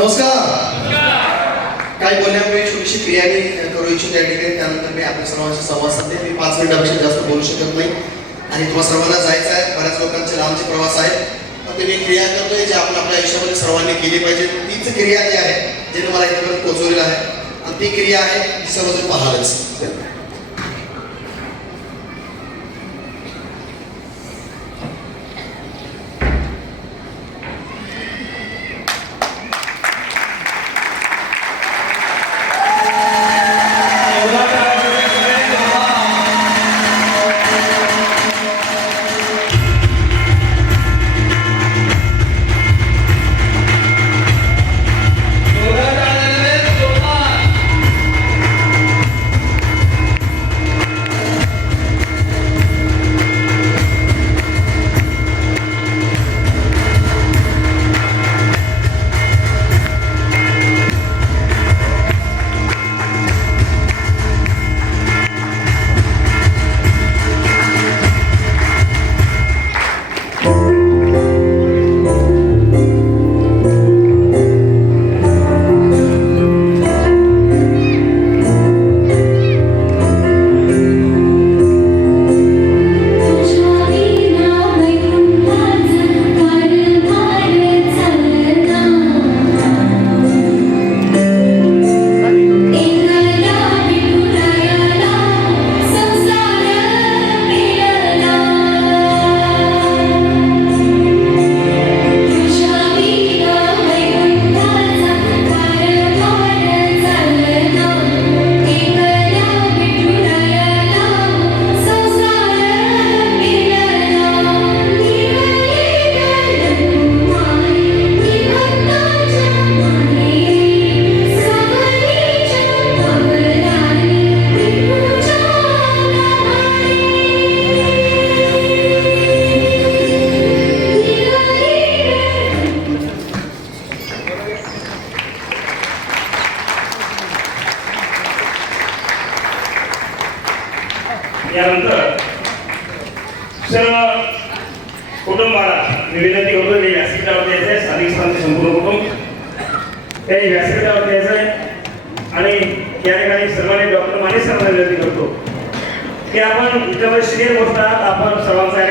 नमस्कार. काही बोलण्यापूर्वी छोटीशी क्रिया मी करू इच्छितो या ठिकाणी. त्यानंतर मी आपल्या सर्वांशी संवाद साधते. मी पाच मिनिटापेक्षा जास्त बोलू शकत नाही. आणि तुम्हाला सर्वांना जायचं आहे. बऱ्याच लोकांचे लांबचे प्रवास आहेत. फक्त मी क्रिया करतोय जे आपण आपल्या आयुष्यामध्ये सर्वांनी केली पाहिजे. तीच क्रिया जी आहे जिने मला इथेपर्यंत पोहोचवलेलं आहे. आणि ती क्रिया आहे ती सर्वजण पाहालच.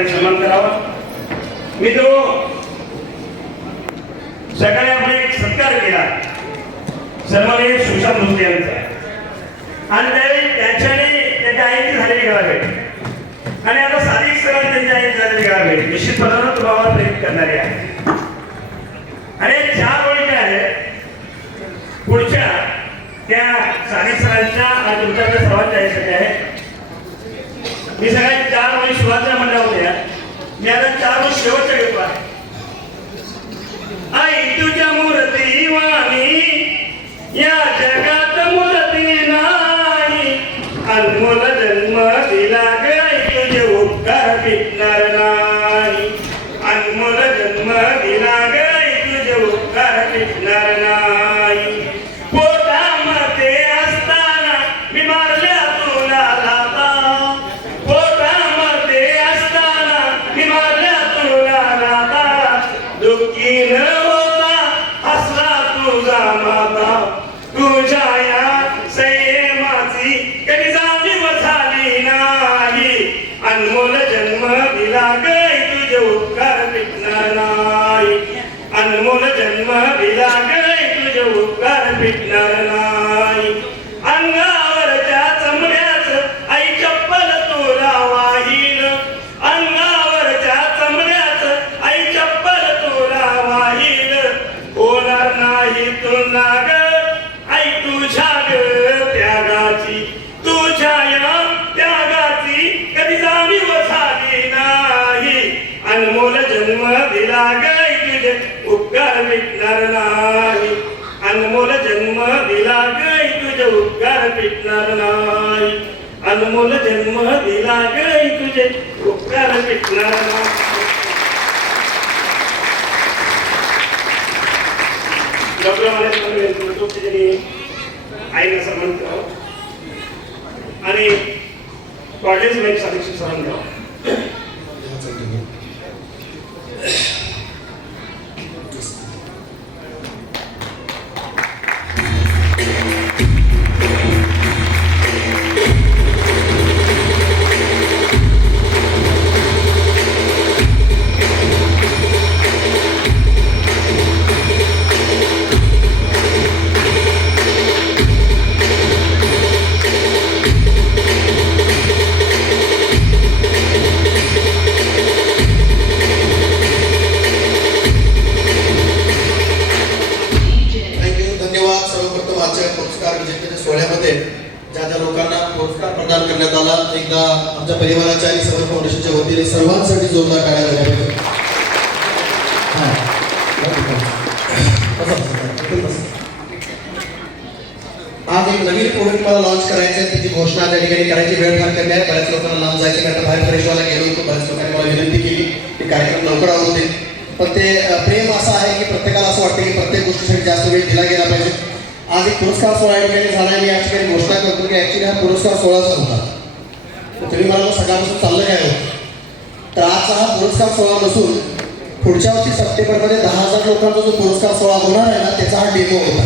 सर्वांचा सन्मान करावा. मित्र तो सकाळी आपण एक सत्कार केला. सर्वांनी सुशांत भोसले यांचा. आणि त्यावेळी त्याच्याने त्याच्या आईची झालेली गाव आणि आता साधिक सरांनी त्यांच्या आईची झालेली गाव निश्चितपणानं तुम्हाला प्रेरित करणारी आहे. आणि चार ओळी काय आहेत? पुढच्या त्या साधिक सरांच्या आणि तुमच्या सर्वांच्या आईसाठी आहे मी सगळ्या चार ओळी सुरुवातीला म्हणल्या होत्या मी आता चार ओळी शेवटच्या घेतो मिटणार नाही अनमोल जन्म दिला गय तुझे उपकार मिटणार नाही अनमोल जन्म दिला गय तुझे उपकार मिटणार नाही? डॉक्टर असं म्हणतो आणि कॉलेज लाईफसाठी करायची वेळ फार कमी आहे बऱ्याच लोकांना लांब जायचं नाही. बाहेर फ्रेशवाला गेलो होतो बऱ्याच लोकांनी मला विनंती केली की कार्यक्रम लवकर आवडते पण ते प्रेम असं आहे की प्रत्येकाला असं वाटतं की प्रत्येक गोष्टीसाठी जास्त वेळ दिला गेला पाहिजे. आज एक पुरस्कार सोहळा या ठिकाणी झाला आहे मी या ठिकाणी घोषणा करतो की ॲक्च्युली हा पुरस्कार सोहळाचा होता तुम्ही मला सकाळपासून चाललं काय होतं? तर आजचा हा पुरस्कार सोहळा नसून पुढच्या वर्षी सप्टेंबरमध्ये दहा हजार लोकांचा जो पुरस्कार सोहळा होणार आहे ना त्याचा हा डेमो होता.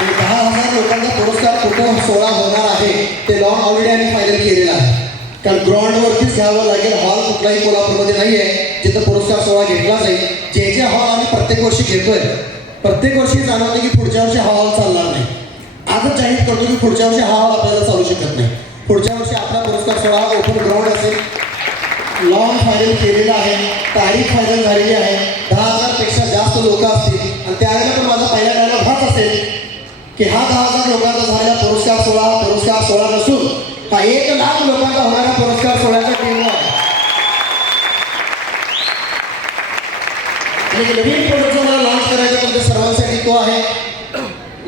दहा हजार लोकांचा पुरस्कार कुठं सोहळा होणार आहे. ते लॉन ऑलरेडी आम्ही फायनल केलेला आहे. कारण ग्राउंडवरतीच घ्यावं लागेल हॉल कुठलाही कोल्हापूरमध्ये नाही आहे जिथं पुरस्कार सोहळा घेतला जाईल जे जे हॉल आम्ही प्रत्येक वर्षी घेतोय. प्रत्येक वर्षी जाणवतं की पुढच्या वर्षी हा हॉल चालणार नाही. आजच जाहीर करतो की पुढच्या वर्षी हा हॉल आपल्याला चालू शकत नाही. पुढच्या वर्षी आपला पुरस्कार सोहळा ओपन ग्राउंड असेल. लॉन फायनल केलेला आहे. तारीख फायनल झालेली आहे. दहा हजारपेक्षा जास्त लोक असतील. आणि त्यावेळेला पण माझा पहिला डायलॉग हाच असेल. की हा दहा हजार लोकांचा झालेला पुरस्कार सोहळा हा पुरस्कार सोहळा नसून हा एक लाख लोकांचा होणारा पुरस्कार सोहळ्याचा केंद्र आहे. एक नवीन प्रोडक्ट जो मला लॉन्च करायचा तुमच्या सर्वांसाठी तो आहे.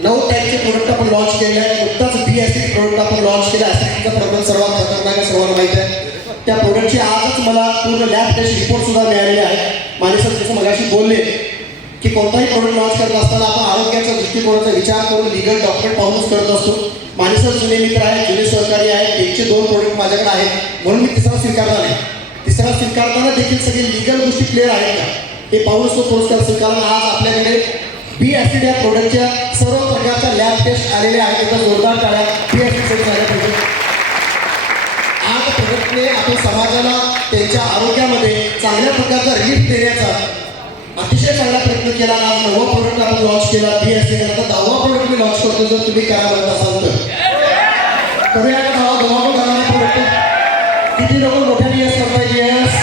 नऊ टाईपचे प्रोडक्ट आपण लॉन्च केले आहे नुकताच बी ॲसिड प्रोडक्ट आपण लॉन्च केला. ॲसिडचा प्रॉब्लेम सर्वात खतरनाक आहे सर्वांना माहीत आहे. त्या प्रोडक्टची आजच मला पूर्ण लॅब टेस्ट रिपोर्ट सुद्धा मिळालेले आहे. माझे सर जसं मगाशी बोलले की कोणताही प्रोडक्ट लॉन्च करत असताना आपण आरोग्याच्या दृष्टिकोनाचा विचार करून लिगल डॉक्युमेंट पाहूनच करत असतो. माझे सर जुने मित्र आहेत जुने सहकारी आहेत त्यांचे दोन प्रोडक्ट माझ्याकडे आहेत. म्हणून मी तिसरा स्वीकारला नाही. तिसरा स्वीकारताना देखील सगळे लिगल गोष्टी क्लिअर आहेत का? हे पाहूनच तो पुरस्कार स्वीकारला आज आपल्याकडे बी ॲसिड या प्रोडक्टच्या सर्व प्रकारच्या लॅब टेस्ट आलेल्या आहेत. त्याचा जोरदार टाळ्या. बी ॲसिडसाठी झाल्या पाहिजे आज प्रोडक्टने आपण समाजाला त्यांच्या आरोग्यामध्ये चांगल्या प्रकारचा रिलीफ देण्याचा अतिशय चांगला प्रयत्न केला आज नवा प्रोडक्ट आपण लॉन्च केला बी एस आता दहावा प्रोडक्ट मी लॉन्च करतो जर तुम्ही काय म्हणत असाल तर करूया का दहा दहा पण प्रोडक्ट किती लोक मोठ्याने यस करताय यस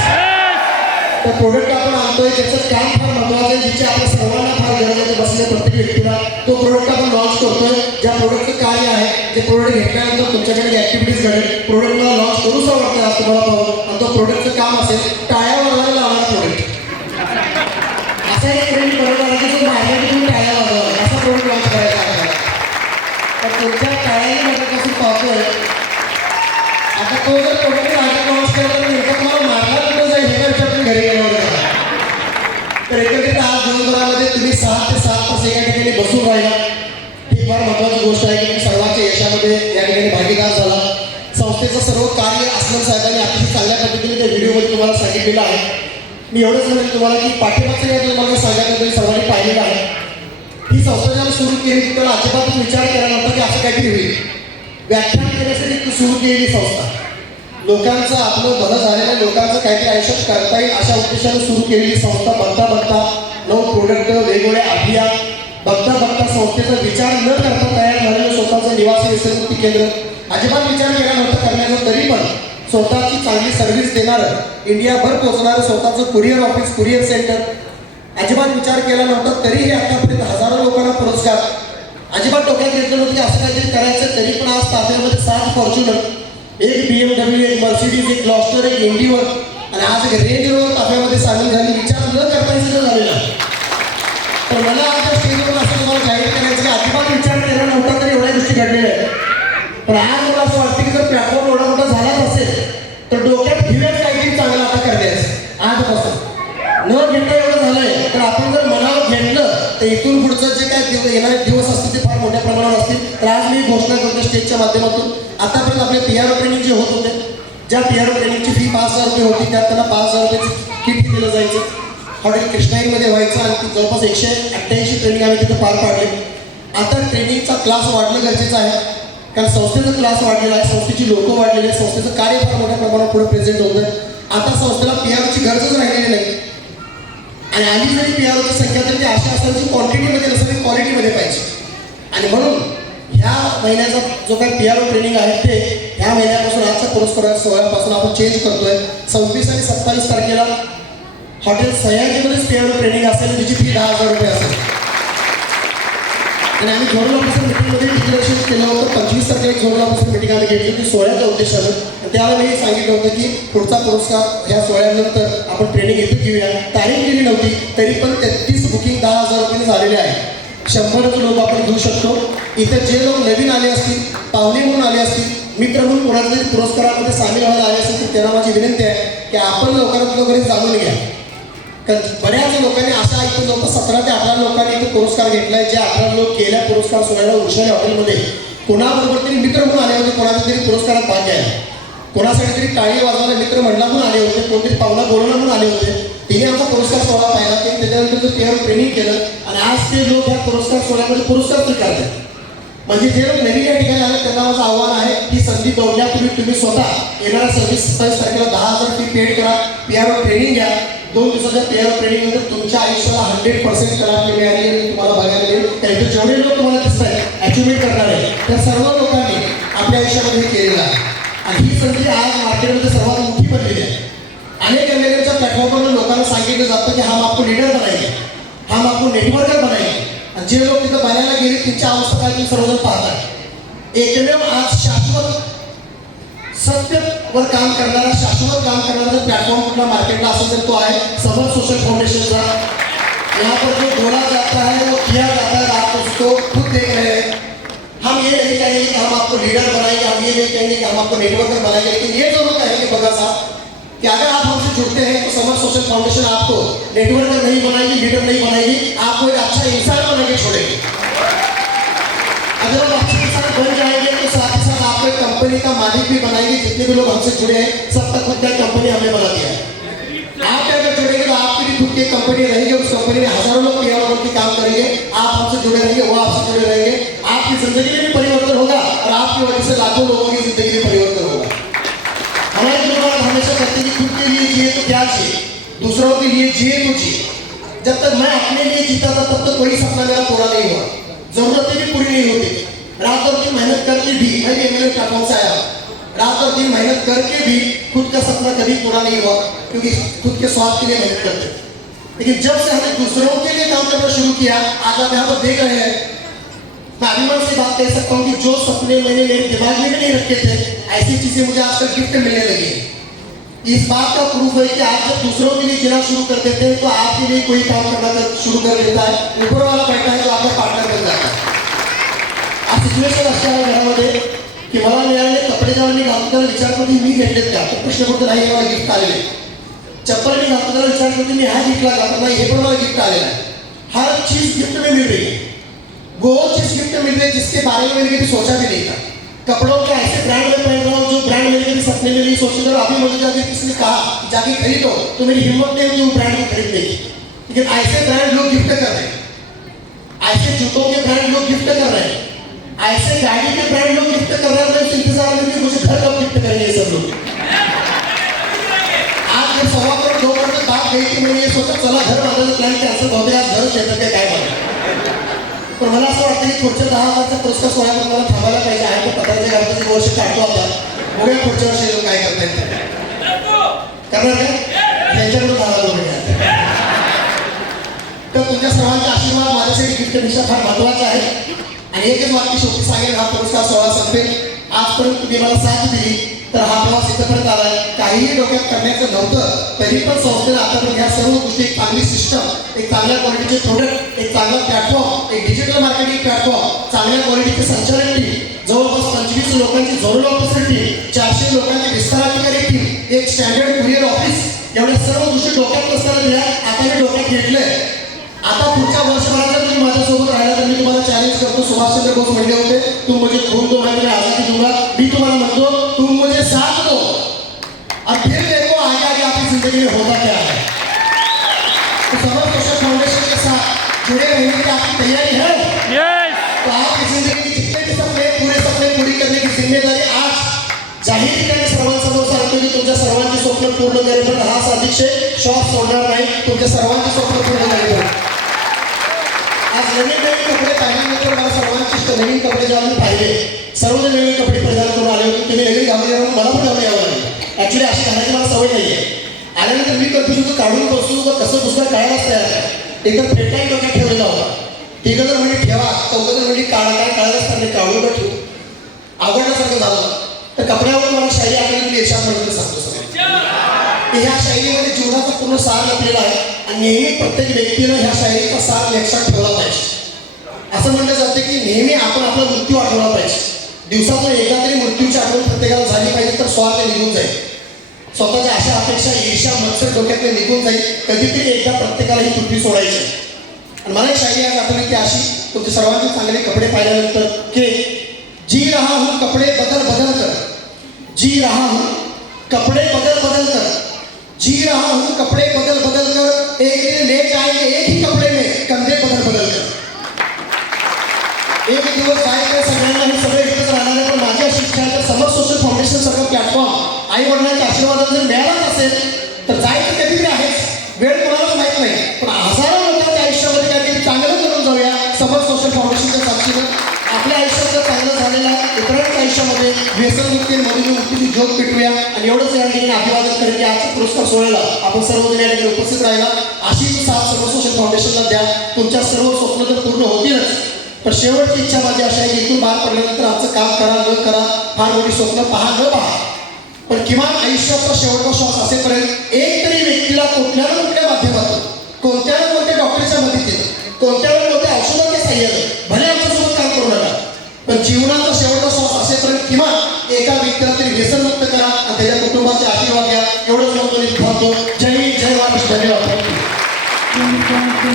तर प्रोडक्ट आपण आणतोय त्याचं काम फार महत्वाचं आहे जिथे आपल्या सर्वांना फार गरज आहे बसलेल्या प्रत्येक व्यक्तीला. तो प्रोडक्ट आपण लॉन्च करतोय ज्या प्रोडक्टचं कार्य आहे ते प्रोडक्ट घेतल्यानंतर तुमच्याकडे ऍक्टिव्हिटीज घडेल प्रोडक्टला लॉन्च करूच वाटतं आज तुम्हाला पाहून आणि तो प्रोडक्टचं काम असेल टाळ्यावर लावणार प्रोडक्ट असा एक ट्रेंड बरोबर आहे की जो टाळ्या वाजवणार असा प्रोडक्ट लॉन्च करायचा आहे तर तुमच्या टाळ्याने माझ्यापासून पाहतोय आता तो जर प्रोडक्ट माझ्या लॉन्च केला तर नेमकं तुम्हाला मारला कुठं जाईल हे विचार तुम्ही घरी गेल्यावर करा. तर एकत्रित आज दिवसभरामध्ये तुम्ही सहा ते सात तास एका ठिकाणी बसून राहिला ही फार महत्वाची गोष्ट आहे की तुम्ही सर्वांच्या यशामध्ये या ठिकाणी भागीदार झाला संस्थेचं सर्व कार्य अस्लम साहेबांनी अतिशय चांगल्या पद्धतीने त्या व्हिडिओमध्ये तुम्हाला सांगितलेलं आहे मी एवढंच म्हणेन तुम्हाला की पाठिंबाचं या तुम्हाला सांगायचं तुम्ही सर्वांनी पाहिलेलं आहे. ही संस्था जेव्हा सुरू केली तर अजिबातच विचार केला नव्हता की असं काहीतरी होईल. व्याख्यान केल्यासाठी सुरू केलेली संस्था. लोकांचं आपलं बरं झालेलं लोकांचं काहीतरी आयुष्यात करता येईल अशा उद्देशाने सुरू केलेली संस्था बघता बघता नऊ प्रोडक्ट वेगवेगळे अभियान बघता बघता संस्थेचा विचार न करता तयार झालेलं स्वतःचं निवासी व्यसनमुक्ती केंद्र. अजिबात विचार केला नव्हता करण्याचा तरी पण स्वतः चांगली सर्व्हिस देणारं इंडियाभर पोहोचणारं स्वतःचं कुरिअर ऑफिस कुरिअर सेंटर अजिबात विचार केला नव्हता तरीही आतापर्यंत हजारो लोकांना पुरस्कार. अजिबात डोक्यात घेतलं नव्हतं की असं काहीतरी करायचं तरी पण आज ताफ्यामध्ये सात फॉर्च्युनर एक बी एम डब्ल्यू एक मर्सिडीज एक लॉस्टर एक इंडिवर आणि आज एक रेंज रोवर ताफ्यामध्ये सामील झाली. विचार न करता हे सगळं झालेलं तर मला आमच्या स्टेजवरून असं तुम्हाला जाहीर करायचं की अजिबात विचार केला नव्हता तरी एवढ्या गोष्टी घडलेल्या आहेत. पण आज मला असं वाटतं की जर प्लॅटफॉर्म एवढा मोठा झाला तर डोक्यात घेऊयाच काहीतरी चांगलं आता करण्यास आजपासून. न घेता एवढं झालंय. तर आपण जर मनावर घेतलं तर इथून पुढचं जे काय येणारे दिवस असतील ते फार मोठ्या प्रमाणावर असतील. तर आज मी घोषणा करतो स्टेजच्या माध्यमातून. आतापर्यंत आपले पी आर ट्रेनिंग जे होत होते ज्या पी आर ट्रेनिंगची फी पाच हजार रुपये होती त्यात त्यांना पाच हजार रुपयाची किट दिलं जायचं? हॉटेल कृष्णाईमध्ये व्हायचं आणि ती जवळपास एकशे अठ्ठ्याऐंशी ट्रेनिंग आम्ही तिथं पार पाडले. आता ट्रेनिंगचा क्लास वाढणं गरजेचं आहे. कारण संस्थेचा क्लास वाढलेला आहे संस्थेची लोकं वाढलेली आहेत संस्थेचं कार्य फार मोठ्या प्रमाणात पुढे प्रेझेंट होतं आता संस्थेला पी आरची गरजच राहिलेली नाही. आणि आली जरी पी आरची संख्या तरी ती अशा असताना क्वांटिटीमध्ये नसेल क्वालिटीमध्ये पाहिजे. आणि म्हणून ह्या महिन्याचा जो काही पी आर ट्रेनिंग आहे ते ह्या महिन्यापासून आजच्या पुरस्कार सोहळ्यापासून आपण चेंज करतोय. सव्वीस आणि सत्तावीस तारखेला हॉटेल सह्याद्रीमध्येच पी आर ट्रेनिंग असेल त्याची फी दहा हजार रुपये असेल. आणि आम्ही झोनल ऑफिसर मिटिंगमध्ये डिक्लेरेशन केलं होतं. पंचवीस तारखेला एक झोनल ऑफिसर मिटिंग आम्ही घेतली होती सोहळ्याच्या उद्देशानं. त्यावेळी मी सांगितलं होतं की पुढचा पुरस्कार ह्या सोहळ्यानंतर आपण ट्रेनिंग इथं घेऊया. तारीख दिली नव्हती तरी पण तेहतीस बुकिंग दहा हजार रुपयाने झालेले आहे. शंभरच लोक आपण घेऊ शकतो. इथं जे लोक नवीन आले असतील पाहुणे म्हणून आले असतील मित्र म्हणून कोणाच्या पुरस्कारामध्ये सामील व्हायला आले असतील तर त्यांना माझी विनंती आहे की आपण लवकरात लवकर जाणून घ्या. तर बऱ्याच लोकांनी असं ऐकून लोक सतरा ते अठरा लोकांनी तो पुरस्कार घेतलाय. जे अठरा लोक गेल्या पुरस्कार सोहळ्याला उशाने हॉटेलमध्ये. कोणाबरोबर तरी मित्र म्हणून आले होते कोणाच्या तरी पुरस्कारात भाग घ्यायला. कोणासाठी तरी टाळी वाजवायला मित्र म्हणला म्हणून आले होते कोणतरी पाहुणा बोलवला म्हणून आले होते. तिने आमचा पुरस्कार सोहळा पाहिला. ते त्याच्यानंतर पेअर ट्रेनिंग केलं. आणि आज ते लोक ह्या पुरस्कार सोहळ्यामध्ये पुरस्कार स्वीकारतात. म्हणजे जे लोक नवीन या ठिकाणी आले त्यांना माझं आव्हान आहे की संधी दौडल्या तुम्ही स्वतः येणाऱ्या सव्वीस सत्तावीस तारखेला दहा हजार फी पेड करा. यावर ट्रेनिंग घ्या. दोन दिवसाच्या पीआर ट्रेनिंग तुमच्या आयुष्याला हंड्रेड पर्सेंट कलाटणी मिळाली आणि तुम्हाला बघायला मिळेल. कारण जेवढे लोक तुम्हाला दिसत आहेत अचिव्हमेंट करणारे त्या सर्व लोकांनी आपल्या आयुष्यामध्ये केलेलं आहे. आणि ही संधी आज मार्केटमध्ये सर्वात मोठी बनलेली आहे. अनेक एम प्लॅटफॉर्मवर लोकांना सांगितलं जातं की हा आपको लिडर बनायचे हा आपको नेटवर्कर बनाएंगे आणि जे लोक तिथं बनायला गेले त्यांच्या अवस्था काय तुम्ही सर्वजण पाहतात एकमेव आज शाश्वत सत्यवर काम करणारा शाश्वत काम करणारा प्लॅटफॉर्म कुठला मार्केटला असेल तर तो आहे समर सोशल फाउंडेशनचा यहाँ पर जो बोला जाता है वो किया जाता है आप उसको खुद देख रहे हैं हम ये नहीं कहेंगे कि हम आपको लीडर बनाएँगे, हम ये नहीं कहेंगे कि हम आपको नेटवर्कर बनाएँगे, लेकिन ये ज़रूर कहेंगे बगा साहब कि अगर आप हमसे जुड़ते हैं तो समर सोशल फाउंडेशन आपको नेटवर्कर नहीं बनाएगी लीडर नहीं बनाएगी, आपको एक अच्छा इंसान बना के छोड़ेगी। अगर हम अच्छे इंसान बन जाएँगे तो साथ ही साथ आपको कंपनी का मालिक भी बनाएँगे, जितने भी लोग हमसे जुड़े हैं, सब तक खुद कंपनी हमने बना दिया है। आप अगर जुड़ेंगे तो आपकी भी खुद की कंपनी रहेगी, उस कंपनी में हज़ारों लोग पेयर की काम करेंगे, आप हमसे जुड़े रहेंगे, वो आपसे जुड़े रहेंगे। आपकी ज़िंदगी में भी परिवर्तन होगा, और आपकी वजह से लाखों लोगों की ज़िंदगी में परिवर्तन होगा। हमारे गुरुवार हमेशा कहते हैं कि खुद के लिए जिए तो क्या जिए? दूसरों के लिए जिए तो जिए। जब तक मैं अपने लिए जीता था, तब तक कोई सपना मेरा पूरा नहीं हुआ। जरूरतें भी पूरी नहीं होती रात और दिन मेहनत करके भी मैं भी एमएलए से आया रात और दिन मेहनत करके भी खुद का सपना कभी पूरा नहीं हुआ, क्योंकि खुद के स्वार्थ के लिए मेहनत करते। लेकिन जब से हमने दूसरों के लिए काम करना शुरू किया, आज आप यहाँ पर देख रहे हैं मैं से बात कह सकता हूँ कि जो सपने मैंने मेरे दिमाग में भी नहीं रखे थे, ऐसी चीज़ें मुझे आजकल गिफ्ट मिलने लगी हैं। इस बात का प्रूफ है कि आप जब दूसरों के लिए जीना शुरू कर देते हैं तो आपके लिए कोई काम करना कर, शुरू कर देता है। ऊपर वाला बैठा है तो आपका पार्टनर बन जाता है। आज सिच्युएशन अशी आहे घरामध्ये की मला मिळाले कपडे जेव्हा मी घालतो त्याला विचारतो मी घेतलेत का? तो प्रश्न पडतो नाही मला गिफ्ट आलेले. चप्पल मी घालतो विचार करते मी हा गिफ्टला घालतो नाही हे पण मला गिफ्ट आलेला आहे. हर चीज गिफ्ट में मिल रही है वो चीज गिफ्ट मिल रही है जिसके बारे में मैंने कभी सोचा भी नहीं था. कपड़ों के ऐसे ब्रांड में पहन रहा हूँ जो ब्रांड मैंने कभी सपने में नहीं सोचे और अभी मुझे जाके किसी ने कहा, जाके खरीदो। तो मेरी हिम्मत नहीं हुई वो ब्रांड को खरीदने की। लेकिन ऐसे ब्रांड लोग गिफ्ट कर रहे हैं। ऐसे जूतों के ब्रांड लोग गिफ्ट कर रहे हैं। ऐसे गाड़ी के ब्रांड लोग गिफ्ट कर रहे हैं। इंतज़ार में कि मुझे घर कब गिफ्ट करेंगे सब लोग। आज जब सवा करोड़, दो करोड़ तक बात गई थी मैंने ये सोचा, चला, घर बांधायचं प्लॅन कॅन्सल होते आज घर काय काय बघा पण मला असं वाटतं की पुढच्या दहा हजारचा पुरस्कार सोहळ्यामध्ये मला थांबायला पाहिजे. आहे तो पत्राचे गणपती वर्ष काढतो आपण बघूया पुढच्या वर्षी येऊन काय करता येईल. करणार काय त्यांच्याकडून दहा हजार तर तुमच्या सर्वांचा आशीर्वाद माझ्यासाठी गिफ्टपेक्षा फार महत्त्वाचा आहे. आणि एकच वाक्य शेवटी सांगेल हा पुरस्कार सोहळा संपेल. आजपर्यंत तुम्ही मला साथ दिली. तर हा प्रवास इथपर्यंत आलाय काहीही डोक्यात करण्याचं नव्हतं तरी पण संस्थेला आतापर्यंत या सर्व गोष्टी एक चांगली सिस्टम एक चांगल्या क्वालिटीचे प्रोडक्ट एक चांगला प्लॅटफॉर्म एक डिजिटल मार्केटिंग प्लॅटफॉर्म चांगल्या क्वालिटीचे संचालन टीम जवळपास पंचवीस लोकांची झोनल ऑफिसर टीम चारशे लोकांची विस्तार अधिकारी टीम एक स्टँडर्ड कुरिअर ऑफिस एवढ्या सर्व गोष्टी डोक्यात नसताना दिल्या आता मी डोक्यात घेतलंय. आता पुढच्या वर्षभरात जर तुम्ही माझ्यासोबत राहिला तर मी तुम्हाला चॅलेंज करतो. सुभाषचंद्र बोस म्हणले होते तुम मुझे खून दो मैं तुम्हें आज़ादी दूँगा. मी तुम्हाला म्हणतो तुम मुझे साथ दो. और फिर देखो आगे आगे आपकी ज़िंदगी में होता क्या है। तो समर फाउंडेशन के साथ जुड़े रहने की आपकी तैयारी है? तो आपकी ज़िंदगी के जितने भी सपने पूरे सपने पूरी करने की ज़िम्मेदारी आज जाहीर ठिकाणी सर्वांसमोर सांगतो की तुमच्या सर्वांची स्वप्न पूर्ण करेपर्यंत हा साधिक्षे श्वास सोडणार नाही. तुमच्या सर्वांची स्वप्न पूर्ण करेपर्यंत नवीन कपडे जेव्हा मी पाहिले. सर्वजण नवीन कपडे परिधान करून आले होते. तुम्ही नवीन घालून यावं मला पण घालून यावं लागलं. ऍक्च्युली अशी घालायची मला सवय नाही आहे आल्यानंतर मी कन्फ्युज होतो काढून बसू का कसं दुसरं काढायलाच तयार आहे एकदम फेटाई डोक्यात ठेवलेला होता. तिघं जर म्हणजे ठेवा. चौघ म्हणजे काढा काय काढत असताना काढून का ठेवू. आवडण्यासारखं झालं. तर कपड्यावर मला शायरी आली मी यशापर्यंत सांगतो सगळं. की ह्या शायरीमध्ये जीवनाचा पूर्ण सार लपलेला आहे. आणि नेहमी प्रत्येक व्यक्तीनं ह्या शायरीचा सार लक्षात ठेवला पाहिजे. असं म्हटलं जातं की नेहमी आपण आपला मृत्यू आठवला पाहिजे. दिवसातून एकदा तरी मृत्यूची आठवण प्रत्येकाला झाली पाहिजे तर स्वार्थ निघून जाईल. स्वतःच्या अशा अपेक्षा ईर्षा मत्सर डोक्यातले निघून जाईल. कधीतरी एकदा प्रत्येकाला ही पृथ्वी सोडायची. आणि मला एक शायरी आज आठवली की अशी तुमचे सर्वांचे चांगले कपडे पाहिल्यानंतर की जी रहा हूँ कपडे बदल बदल कर. जी रहा हूँ कपडे बदल बदल कर. जी रहा हूँ कपडे बदल बदल कर. एक दिन ले जाएंगे एक आई वडिलांच्या आशीर्वादात जर मिळालाच असेल तर जायचं कधीतरी आहेच. वेळ कोणालाच माहीत नाही. पण हजारो लोकांच्या आयुष्यामध्ये काहीतरी चांगलं करून जाऊया. समर सोशल फाउंडेशनच्या साक्षीनं आपल्या आयुष्याचं चांगलं झालेलं आहे इतरांच्या आयुष्यामध्ये व्यसनमुक्ती मधून मुक्तीची ज्योत पेटूया आणि एवढंच या ठिकाणी अभिवादन करेन की आजच्या पुरस्कार सोहळ्याला आपण सर्वजण या ठिकाणी उपस्थित राहिला. अशीच साथ समर सोशल फाउंडेशनला द्या. तुमच्या सर्व स्वप्न तर पूर्ण होतीलच. पण शेवटची इच्छा माझी अशी आहे की इथून बाहेर पडल्यानंतर आमचं काम करा न करा. फार मोठी स्वप्न पहा न पहा. पण किमान आयुष्याचा शेवटचा श्वास असेपर्यंत एक तरी व्यक्तीला कुठल्या ना कुठल्या माध्यमातून कोणत्या ना कोणत्या डॉक्टरच्या मदतीने कोणत्या ना कोणत्या औषधाच्या साह्याने भले आमच्यासोबत काम करू नका पण जीवनाचा शेवटचा श्वास असेपर्यंत किमान एका व्यक्तीला तरी व्यसनमुक्त करा आणि त्याच्या कुटुंबाचे आशीर्वाद घ्या. एवढंच म्हणतो मी थांबतो जय हिंद, जय महाराष्ट्र. धन्यवाद.